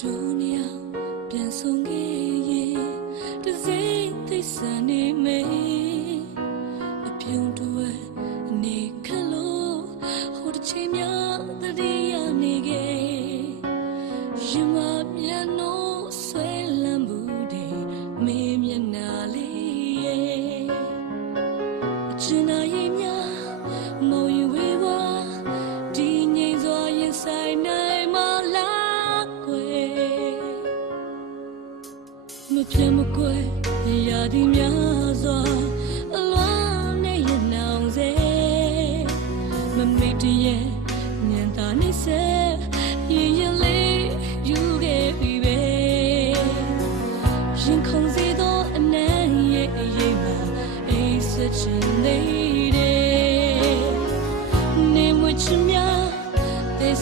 Duniaပြန်ဆုံးခဲ့ရင်တစိမ့်သိစံနေမေအပြုံးတွေနေခလို့ဟိုတစ်ချိန်များတတိယနေခဲ့ရင်မပြန်လို့ဆွဲလန်းမှုတွေမေးမျက်နှာလေးရဲ့အချင်သာရင်များမော်ယူဝေးပါဒီငိမ့်စွာရင်ဆိုင်နိုင်မလားကွယ်မပြေမကွယ်ရာဒီများစွာအလွမ်းနဲ့ရနောင်စေမမေ့တရဲ့ညံသာနေစေရင်ရင်လေးယူခဲ့ပြီပဲရင်ခုန်စေသောအနံ့ရဲ့အရေးမှာအိမ်စချင်နေ